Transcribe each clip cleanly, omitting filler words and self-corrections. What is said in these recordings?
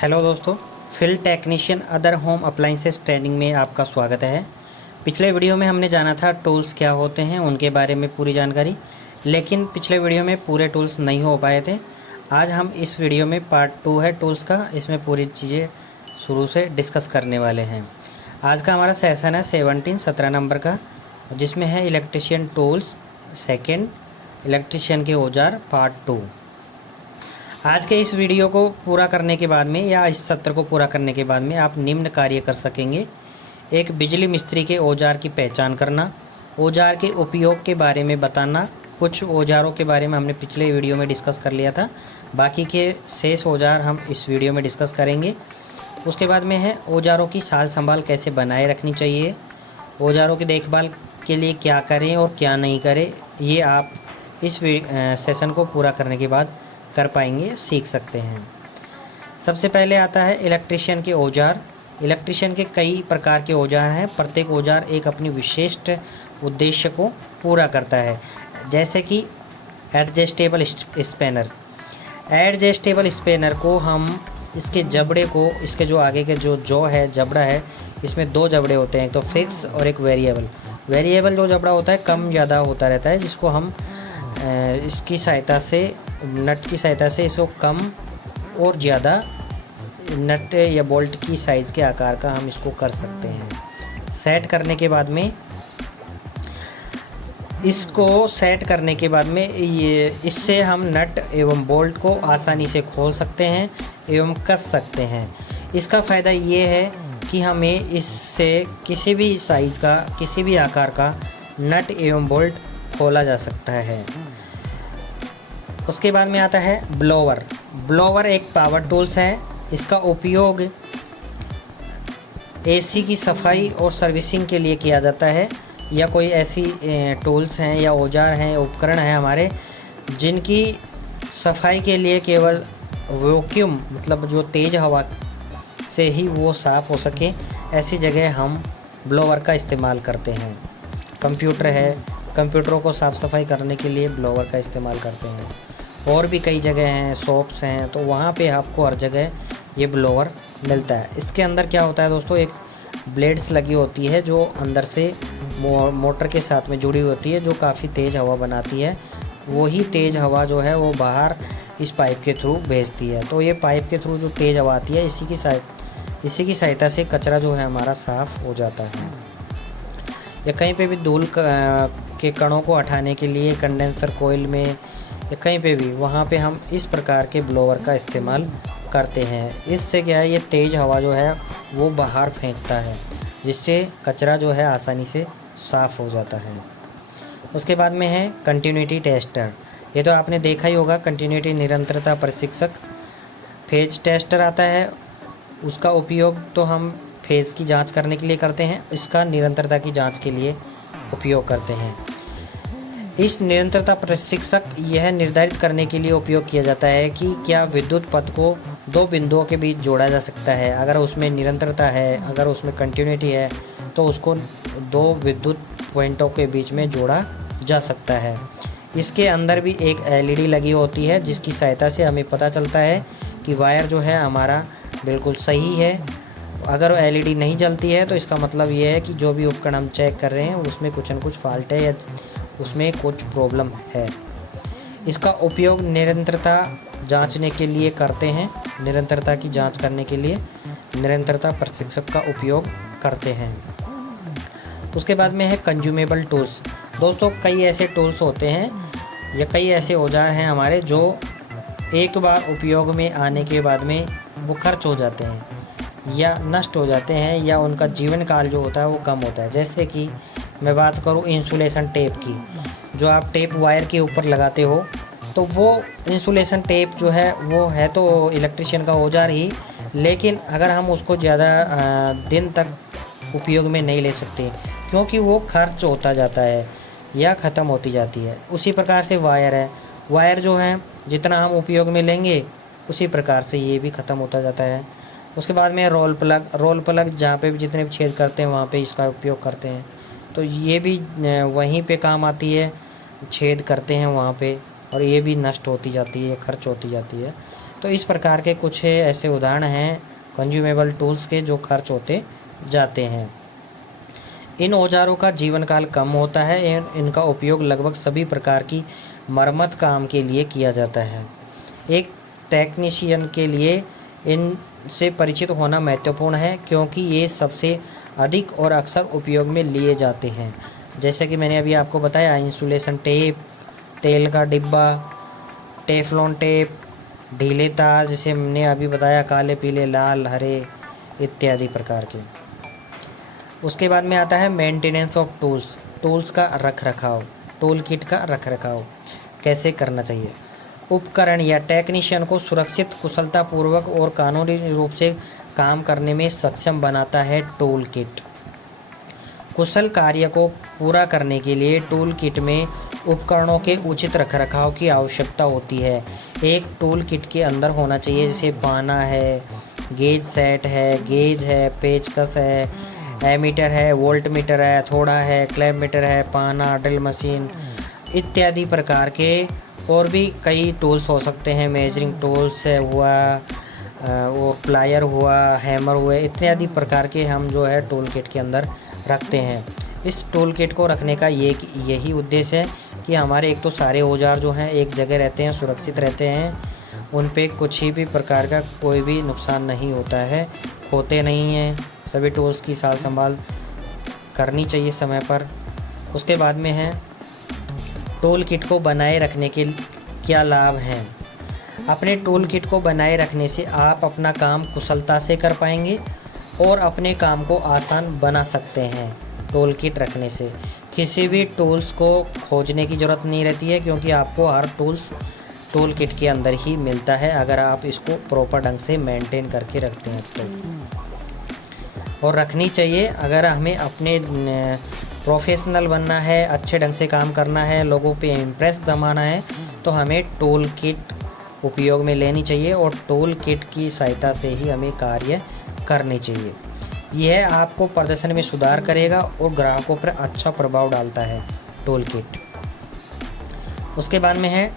Hello दोस्तों, field technician other home appliances training में आपका स्वागत है। पिछले वीडियो में हमने जाना था टूल्स क्या होते हैं, उनके बारे में पूरी जानकारी, लेकिन पिछले वीडियो में पूरे टूल्स नहीं हो पाए थे। आज हम इस वीडियो में पार्ट 2 है टूल्स का, इसमें पूरी चीज़ें शुरू से डिस्कस करने वाले हैं। आज का हमारा सेशन है 17 नंबर का, जिसमें है इलेक्ट्रिशियन टूल्स सेकेंड, इलेक्ट्रिशियन के औजार पार्ट 2। आज के इस वीडियो को पूरा करने के बाद में या इस सत्र को पूरा करने के बाद में आप निम्न कार्य कर सकेंगे। एक बिजली मिस्त्री के औजार की पहचान करना, औजार के उपयोग के बारे में बताना। कुछ औजारों के बारे में हमने पिछले वीडियो में डिस्कस कर लिया था, बाकी के शेष औजार हम इस वीडियो में डिस्कस करेंगे। उसके बाद में है औजारों की साज संभाल कैसे बनाए रखनी चाहिए, औजारों की देखभाल के लिए क्या करें और क्या नहीं करें, ये आप इस सेशन को पूरा करने के बाद कर पाएंगे, सीख सकते हैं। सबसे पहले आता है इलेक्ट्रिशियन के औजार। इलेक्ट्रिशियन के कई प्रकार के औजार हैं, प्रत्येक औजार एक अपनी विशिष्ट उद्देश्य को पूरा करता है। जैसे कि एडजस्टेबल स्पैनर। एडजस्टेबल स्पैनर को हम इसके जबड़े को, इसके जो आगे के जो है जबड़ा है, इसमें दो जबड़े होते हैं, एक तो फिक्स और एक वेरिएबल। वेरिएबल जो जबड़ा होता है कम ज़्यादा होता रहता है, जिसको हम इसकी सहायता से, नट की सहायता से इसको कम और ज़्यादा नट या बोल्ट की साइज़ के आकार का हम इसको कर सकते हैं। सेट करने के बाद में ये इससे हम नट एवं बोल्ट को आसानी से खोल सकते हैं एवं कस सकते हैं। इसका फ़ायदा ये है कि हमें इससे किसी भी साइज़ का, किसी भी आकार का नट एवं बोल्ट खोला जा सकता है। उसके बाद में आता है ब्लोवर। ब्लोवर एक पावर टूल्स है। इसका उपयोग एसी की सफाई और सर्विसिंग के लिए किया जाता है, या कोई ऐसी टूल्स हैं या औजार हैं, उपकरण हैं हमारे, जिनकी सफाई के लिए केवल वैक्यूम, मतलब जो तेज़ हवा से ही वो साफ़ हो सके, ऐसी जगह हम ब्लोवर का इस्तेमाल करते हैं। कंप्यूटर है, कंप्यूटरों को साफ़ सफाई करने के लिए ब्लोवर का इस्तेमाल करते हैं। और भी कई जगह हैं, शॉप्स हैं, तो वहाँ पे आपको हर जगह ये ब्लोवर मिलता है। इसके अंदर क्या होता है दोस्तों, एक ब्लेड्स लगी होती है जो अंदर से मोटर के साथ में जुड़ी होती है, जो काफ़ी तेज़ हवा बनाती है। वही तेज़ हवा जो है वो बाहर इस पाइप के थ्रू भेजती है। तो ये पाइप के थ्रू जो तेज़ हवा आती है, इसी की सहायता से कचरा जो है हमारा साफ़ हो जाता है। या कहीं पे भी धूल के कणों को हटाने के लिए कंडेंसर कोयल में या कहीं पे भी, वहाँ पे हम इस प्रकार के ब्लोवर का इस्तेमाल करते हैं। इससे क्या है, ये तेज़ हवा जो है वो बाहर फेंकता है, जिससे कचरा जो है आसानी से साफ़ हो जाता है। उसके बाद में है कंटिन्यूटी टेस्टर। ये तो आपने देखा ही होगा, कंटिन्यूटी निरंतरता प्रशिक्षक। फेज टेस्टर आता है, उसका उपयोग तो हम फेज़ की जांच करने के लिए करते हैं, इसका निरंतरता की जांच के लिए उपयोग करते हैं। इस निरंतरता प्रशिक्षक यह निर्धारित करने के लिए उपयोग किया जाता है कि क्या विद्युत पथ को दो बिंदुओं के बीच जोड़ा जा सकता है। अगर उसमें निरंतरता है, अगर उसमें कंटिन्यूटी है, तो उसको दो विद्युत पॉइंटों के बीच में जोड़ा जा सकता है। इसके अंदर भी एक एलईडी लगी होती है, जिसकी सहायता से हमें पता चलता है कि वायर जो है हमारा बिल्कुल सही है। अगर एलईडी नहीं जलती है तो इसका मतलब ये है कि जो भी उपकरण हम चेक कर रहे हैं उसमें कुछ न कुछ फॉल्ट है या उसमें कुछ प्रॉब्लम है। इसका उपयोग निरंतरता जांचने के लिए करते हैं। निरंतरता की जांच करने के लिए निरंतरता प्रशिक्षक का उपयोग करते हैं। उसके बाद में है कंज्यूमेबल टूल्स। दोस्तों, कई ऐसे टूल्स होते हैं या कई ऐसे औजार हैं हमारे, जो एक बार उपयोग में आने के बाद में वो खर्च हो जाते हैं या नष्ट हो जाते हैं, या उनका जीवन काल जो होता है वो कम होता है। जैसे कि मैं बात करूं इंसुलेशन टेप की, जो आप टेप वायर के ऊपर लगाते हो, तो वो इंसुलेशन टेप जो है वो है तो इलेक्ट्रिशियन का औजार ही, लेकिन अगर हम उसको ज़्यादा दिन तक उपयोग में नहीं ले सकते, क्योंकि वो खर्च होता जाता है या ख़त्म होती जाती है। उसी प्रकार से वायर है, वायर जो है जितना हम उपयोग में लेंगे उसी प्रकार से ये भी ख़त्म होता जाता है। उसके बाद में रोल प्लग जहाँ पे भी जितने भी छेद करते हैं वहाँ पे इसका उपयोग करते हैं, तो ये भी वहीं पे काम आती है, छेद करते हैं वहाँ पे, और ये भी नष्ट होती जाती है, खर्च होती जाती है। तो इस प्रकार के कुछ ऐसे उदाहरण हैं कंज्यूमेबल टूल्स के जो खर्च होते जाते हैं। इन औजारों का जीवन काल कम होता है। इनका उपयोग लगभग सभी प्रकार की मरम्मत काम के लिए किया जाता है। एक टेक्नीशियन के लिए इनसे परिचित होना महत्वपूर्ण है क्योंकि ये सबसे अधिक और अक्सर उपयोग में लिए जाते हैं। जैसे कि मैंने अभी आपको बताया, इंसुलेशन टेप, तेल का डिब्बा, टेफ्लॉन टेप, ढीले तार, जैसे हमने अभी बताया काले, पीले, लाल, हरे इत्यादि प्रकार के। उसके बाद में आता है मेंटेनेंस ऑफ टूल्स, टूल्स का रख रखाव, टूल किट का रख रखाव कैसे करना चाहिए। उपकरण या टेक्नीशियन को सुरक्षित, कुशलतापूर्वक और कानूनी रूप से काम करने में सक्षम बनाता है टूल किट। कुशल कार्य को पूरा करने के लिए टूल किट में उपकरणों के उचित रखरखाव की आवश्यकता होती है। एक टूल किट के अंदर होना चाहिए जैसे पाना है, गेज सेट है, गेज है, पेचकस है, एमीटर है, वोल्ट मीटर है, थोड़ा है, क्लैंप मीटर है, पाना, ड्रिल मशीन इत्यादि प्रकार के और भी कई टूल्स हो सकते हैं। मेजरिंग टूल्स हुआ, वो प्लायर हुआ, हैमर हुए इत्यादि प्रकार के हम जो है टूल किट के अंदर रखते हैं। इस टूल किट को रखने का यही उद्देश्य है कि हमारे एक तो सारे औजार जो हैं एक जगह रहते हैं, सुरक्षित रहते हैं, उन पे कुछ ही भी प्रकार का कोई भी नुकसान नहीं होता है, खोते नहीं हैं। सभी टूल्स की सार संभाल करनी चाहिए समय पर। उसके बाद में है टूल किट को बनाए रखने के क्या लाभ हैं। अपने टूल किट को बनाए रखने से आप अपना काम कुशलता से कर पाएंगे और अपने काम को आसान बना सकते हैं। टूल किट रखने से किसी भी टूल्स को खोजने की ज़रूरत नहीं रहती है क्योंकि आपको हर टूल्स टूल किट के अंदर ही मिलता है अगर आप इसको प्रॉपर ढंग से मेंटेन करके रखते हैं तो। और रखनी चाहिए। अगर हमें अपने प्रोफेशनल बनना है, अच्छे ढंग से काम करना है, लोगों पे इम्प्रेस जमाना है तो हमें टूल किट उपयोग में लेनी चाहिए और टूल किट की सहायता से ही हमें कार्य करनी चाहिए। यह आपको प्रदर्शन में सुधार करेगा और ग्राहकों पर अच्छा प्रभाव डालता है टूल किट। उसके बाद में है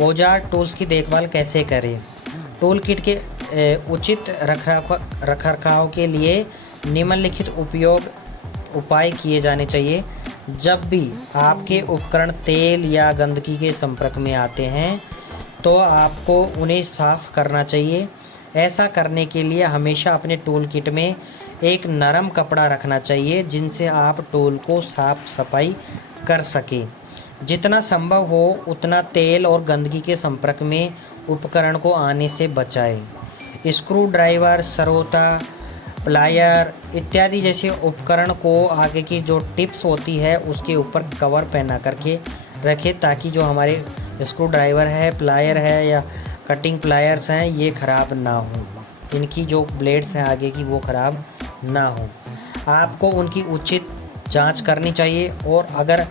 औजार टूल्स की देखभाल कैसे करें। टूल किट के उचित रखरखाव के लिए निम्नलिखित उपाय किए जाने चाहिए। जब भी आपके उपकरण तेल या गंदगी के संपर्क में आते हैं तो आपको उन्हें साफ करना चाहिए। ऐसा करने के लिए हमेशा अपने टूल किट में एक नरम कपड़ा रखना चाहिए जिनसे आप टूल को साफ सफाई कर सकें। जितना संभव हो उतना तेल और गंदगी के संपर्क में उपकरण को आने से बचाएं। स्क्रू ड्राइवर, सरोता, प्लायर इत्यादि जैसे उपकरण को आगे की जो टिप्स होती है उसके ऊपर कवर पहना करके रखें ताकि जो हमारे स्क्रू ड्राइवर है, प्लायर है या कटिंग प्लायर्स हैं ये ख़राब ना हो, इनकी जो ब्लेड्स हैं आगे की वो ख़राब ना हो। आपको उनकी उचित जांच करनी चाहिए और अगर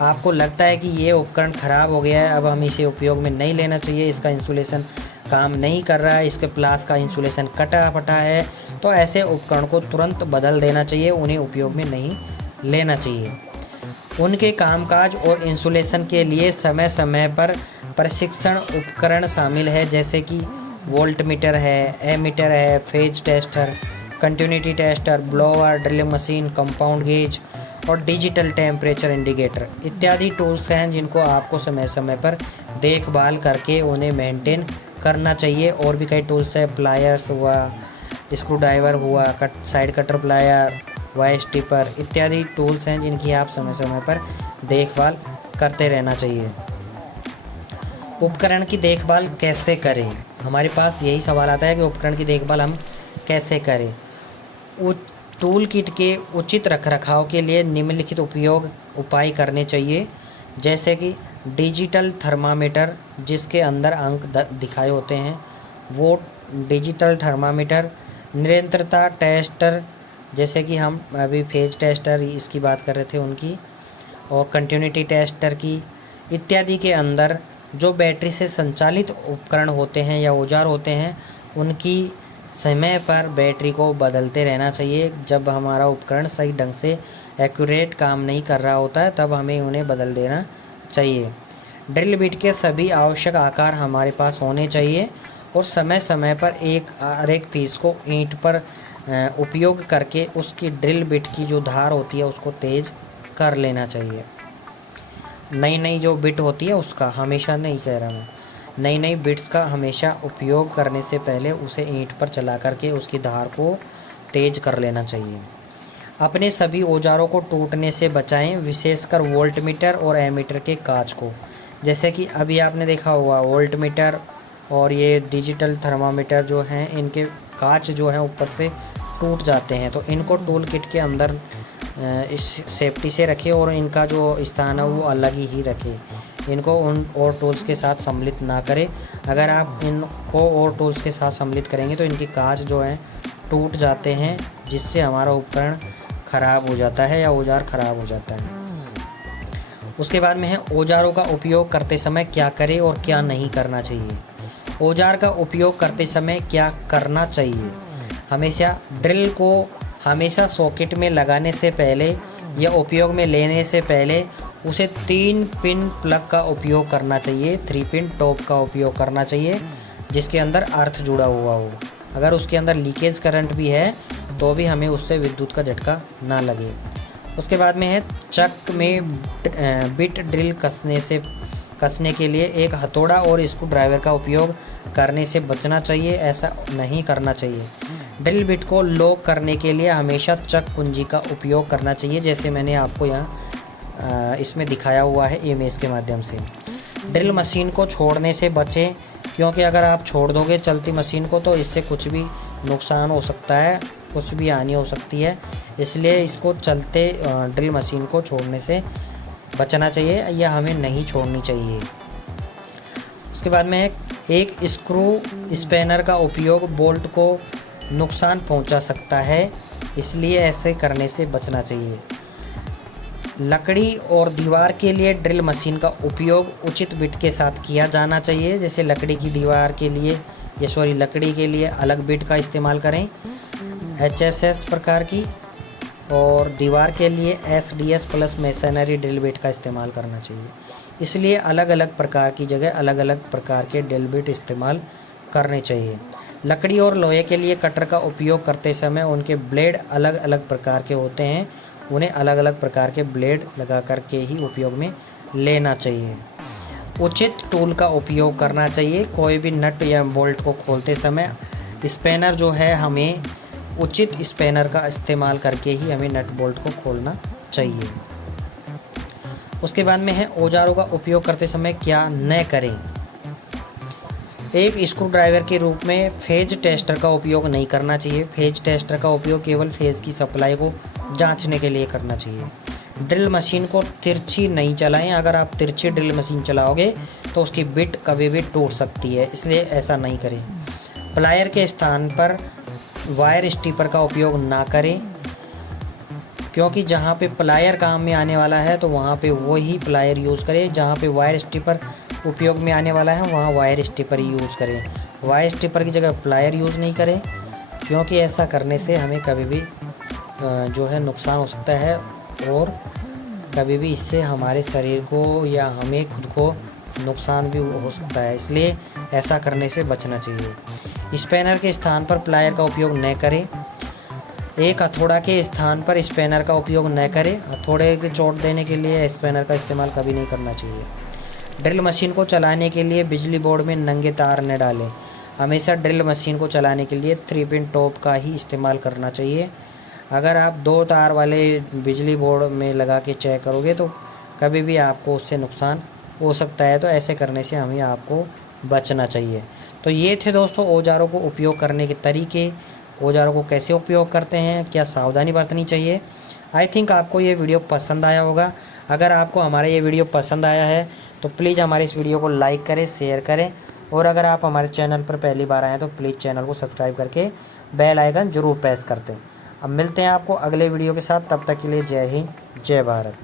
आपको लगता है कि ये उपकरण ख़राब हो गया है, अब हम इसे उपयोग में नहीं लेना चाहिए, इसका इंसुलेशन काम नहीं कर रहा है, इसके प्लास का इंसुलेशन कटा फटा है, तो ऐसे उपकरण को तुरंत बदल देना चाहिए, उन्हें उपयोग में नहीं लेना चाहिए। उनके कामकाज और इंसुलेशन के लिए समय समय पर प्रशिक्षण उपकरण शामिल है जैसे कि वोल्ट मीटर है, एमीटर है, phase tester, continuity tester, blower, drilling machine, compound gauge और डिजिटल टेम्परेचर इंडिकेटर इत्यादि टूल्स हैं जिनको आपको समय समय पर देखभाल करके उन्हें मेंटेन करना चाहिए। और भी कई टूल्स है, प्लायर्स हुआ, स्क्रू ड्राइवर हुआ, side cutter plier, wire stripper इत्यादि टूल्स हैं जिनकी आप समय समय पर देखभाल करते रहना चाहिए। उपकरण की देखभाल कैसे करें, हमारे पास यही सवाल आता है कि उपकरण की देखभाल हम कैसे करें। टूल किट के उचित रखरखाव के लिए निम्नलिखित उपाय करने चाहिए जैसे कि डिजिटल थर्मामीटर जिसके अंदर अंक दिखाए होते हैं वो डिजिटल थर्मामीटर, निरंतरता टेस्टर जैसे कि हम अभी फेज टेस्टर इसकी बात कर रहे थे उनकी, और कंटिन्यूटी टेस्टर की इत्यादि के अंदर जो बैटरी से संचालित उपकरण होते हैं या औजार होते हैं उनकी समय पर बैटरी को बदलते रहना चाहिए। जब हमारा उपकरण सही ढंग से एक्यूरेट काम नहीं कर रहा होता है तब हमें उन्हें बदल देना चाहिए। ड्रिल बिट के सभी आवश्यक आकार हमारे पास होने चाहिए और समय समय पर एक हर एक पीस को ईंट पर उपयोग करके उसकी ड्रिल बिट की जो धार होती है उसको तेज़ कर लेना चाहिए। नई नई जो बिट होती है उसका, हमेशा नहीं कह रहा मैं, नई नई बिट्स का हमेशा उपयोग करने से पहले उसे ईंट पर चला करके उसकी धार को तेज़ कर लेना चाहिए। अपने सभी औजारों को टूटने से बचाएं, विशेषकर वोल्टमीटर और एमीटर के कांच को। जैसे कि अभी आपने देखा होगा वोल्टमीटर और ये डिजिटल थर्मामीटर जो हैं, इनके कांच जो हैं ऊपर से टूट जाते हैं, तो इनको टूल किट के अंदर इस सेफ्टी से रखें और इनका जो स्थान है वो अलग ही रखें। इनको उन और टूल्स के साथ सम्मिलित ना करें। अगर आप इनको और टूल्स के साथ सम्मिलित करेंगे तो इनके कांच जो हैं टूट जाते हैं, जिससे हमारा उपकरण ख़राब हो जाता है या औजार ख़राब हो जाता है। उसके बाद में है औजारों का उपयोग करते समय क्या करें और क्या नहीं करना चाहिए। औजार का उपयोग करते समय क्या करना चाहिए। हमेशा ड्रिल को हमेशा सॉकेट में लगाने से पहले या उपयोग में लेने से पहले उसे 3 पिन प्लग का उपयोग करना चाहिए, 3 पिन टॉप का उपयोग करना चाहिए, जिसके अंदर अर्थ जुड़ा हुआ हो। अगर उसके अंदर लीकेज करंट भी है तो भी हमें उससे विद्युत का झटका ना लगे। उसके बाद में है चक में बिट ड्रिल कसने के लिए एक हथौड़ा और स्क्रू ड्राइवर का उपयोग करने से बचना चाहिए, ऐसा नहीं करना चाहिए। ड्रिल बिट को लॉक करने के लिए हमेशा चक कुंजी का उपयोग करना चाहिए, जैसे मैंने आपको यहाँ इसमें दिखाया हुआ है इमेज के माध्यम से। ड्रिल मशीन को छोड़ने से बचें, क्योंकि अगर आप छोड़ दोगे चलती मशीन को तो इससे कुछ भी नुकसान हो सकता है, कुछ भी हानि हो सकती है। इसलिए इसको चलते ड्रिल मशीन को छोड़ने से बचना चाहिए या हमें नहीं छोड़नी चाहिए। उसके बाद में एक स्क्रू स्पैनर का उपयोग बोल्ट को नुकसान पहुंचा सकता है, इसलिए ऐसे करने से बचना चाहिए। लकड़ी और दीवार के लिए ड्रिल मशीन का उपयोग उचित बिट के साथ किया जाना चाहिए। जैसे लकड़ी की दीवार के लिए लकड़ी के लिए अलग बिट का इस्तेमाल करें HSS प्रकार की, और दीवार के लिए SDS plus masonry drill bit का इस्तेमाल करना चाहिए। इसलिए अलग अलग प्रकार की जगह अलग अलग प्रकार के ड्रिल बिट इस्तेमाल करने चाहिए। लकड़ी और लोहे के लिए कटर का उपयोग करते समय उनके ब्लेड अलग अलग प्रकार के होते हैं, उन्हें अलग अलग प्रकार के ब्लेड लगा करके ही उपयोग में लेना चाहिए। उचित टूल का उपयोग करना चाहिए। कोई भी नट या बोल्ट को खोलते समय स्पैनर जो है, हमें उचित स्पैनर का इस्तेमाल करके ही हमें नट बोल्ट को खोलना चाहिए। उसके बाद में है औजारों का उपयोग करते समय क्या न करें। एक स्क्रू ड्राइवर के रूप में फेज टेस्टर का उपयोग नहीं करना चाहिए। फेज टेस्टर का उपयोग केवल फेज की सप्लाई को जांचने के लिए करना चाहिए। ड्रिल मशीन को तिरछी नहीं चलाएं। अगर आप तिरछी ड्रिल मशीन चलाओगे तो उसकी बिट कभी भी टूट सकती है, इसलिए ऐसा नहीं करें। प्लायर के स्थान पर वायर स्टिपर का उपयोग ना करें, क्योंकि जहाँ पे प्लायर काम में आने वाला है तो वहाँ पे वही प्लायर यूज़ करें। जहाँ पे वायर स्टिपर उपयोग में आने वाला है वहाँ वायर स्टिपर ही यूज़ करें। वायर स्टिपर की जगह प्लायर यूज़ नहीं करें, क्योंकि ऐसा करने से हमें कभी भी जो है नुकसान हो सकता है और कभी भी इससे हमारे शरीर को या हमें खुद को नुकसान भी हो सकता है, इसलिए ऐसा करने से बचना चाहिए। स्पैनर के स्थान पर प्लायर का उपयोग न करें। एक हथौड़ा के स्थान पर स्पैनर का उपयोग न करें। हथौड़े के चोट देने के लिए स्पैनर का इस्तेमाल कभी नहीं करना चाहिए। ड्रिल मशीन को चलाने के लिए बिजली बोर्ड में नंगे तार न डालें। हमेशा ड्रिल मशीन को चलाने के लिए 3 पिन टॉप का ही इस्तेमाल करना चाहिए। अगर आप 2 तार वाले बिजली बोर्ड में लगा के चेक करोगे तो कभी भी आपको उससे नुकसान हो सकता है, तो ऐसे करने से हमें आपको बचना चाहिए। तो ये थे दोस्तों औजारों को उपयोग करने के तरीके, औजारों को कैसे उपयोग करते हैं, क्या सावधानी बरतनी चाहिए। आई थिंक आपको ये वीडियो पसंद आया होगा। अगर आपको हमारा ये वीडियो पसंद आया है तो प्लीज़ हमारे इस वीडियो को लाइक करें, शेयर करें, और अगर आप हमारे चैनल पर पहली बार आए हैं तो प्लीज़ चैनल को सब्सक्राइब करके बेल आइकन ज़रूर प्रेस कर दें। अब मिलते हैं आपको अगले वीडियो के साथ, तब तक के लिए जय हिंद, जय भारत।